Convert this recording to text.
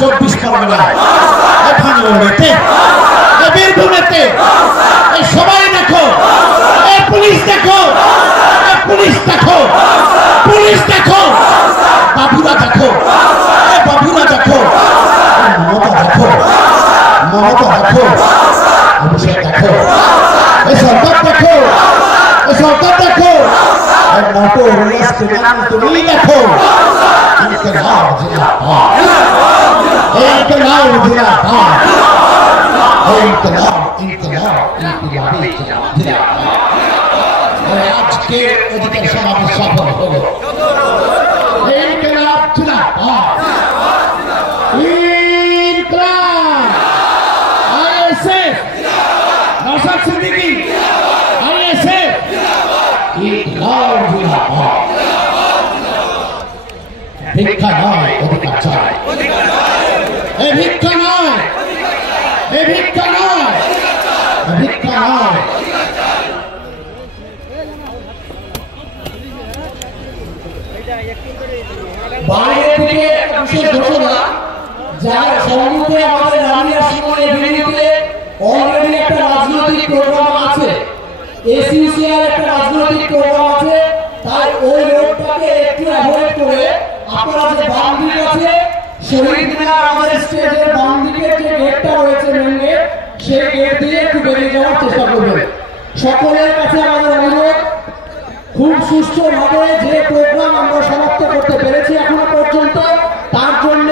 24 পরগনায় ভাঙড়েতে বীরভূমেতে সবাই দেখো পুলিশ দেখো পুলিশ দেখো পুলিশ দেখো বাবুরা দেখো বাবুরা দেখো মমতা দেখো মমতা দেখো অভিষেক দেখো সরকার দেখো সরকার দেখো নাটো রিয়াজ তুমি দেখো इनकलाब जिंदाबाद इनकलाब जिंदाबाद इनकलाब इनकलाब इनकलाबी जिंदाबाद आज के अधिकार समावेश सफल होगा इनकलाब जिंदाबाद इनकलाब आईएसएफ नौशाद सिद्दीकी आईएसएफ इनकलाब जिंदाबाद ভিক্ষা নয় অধিকার চাই ভিক্ষা নয় ভিক্ষা নয় ভিক্ষা নয় বাইরে থেকে বিশেষ ঘোষণা যার সম্মুখে আমাদের রানিয়া সিংহের বিরুদ্ধে অলরেডি একটা রাজনৈতিক প্রোগ্রাম আছে এসইউসিআর একটা রাজনৈতিক প্রোগ্রাম আছে তাই ওই রোডটাকে একটু অ্যাভয়েড করে আপনারা যে বাম দিক আছে শহীদ মিনার আমাদের স্টেজের বাম দিকের যে গেটটা রয়েছে মেন গেট সেই গেট দিয়ে একটু বেরিয়ে যাওয়ার চেষ্টা করবেন সকলের কাছে আমাদের অনুরোধ খুব সুষ্ঠুভাবে যে প্রোগ্রাম আমরা সমাপ্ত করতে পেরেছি এখনো পর্যন্ত তার জন্য